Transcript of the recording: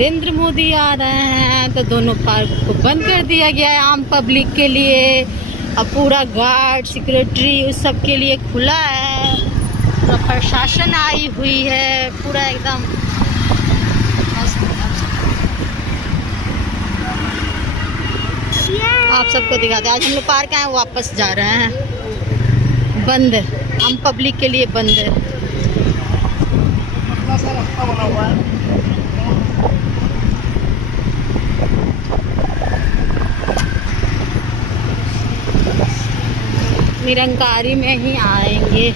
नरेंद्र मोदी आ रहे हैं तो दोनों पार्क को बंद कर दिया गया है आम पब्लिक के लिए। अब पूरा गार्ड सिक्योरिटी उस सब के लिए खुला है। पूरा प्रशासन आई हुई है, पूरा एकदम आप सबको दिखाते हैं। आज हम लोग पार्क आए, वापस जा रहे हैं। बंद आम पब्लिक के लिए बंद है। निरंकारी में ही आएंगे।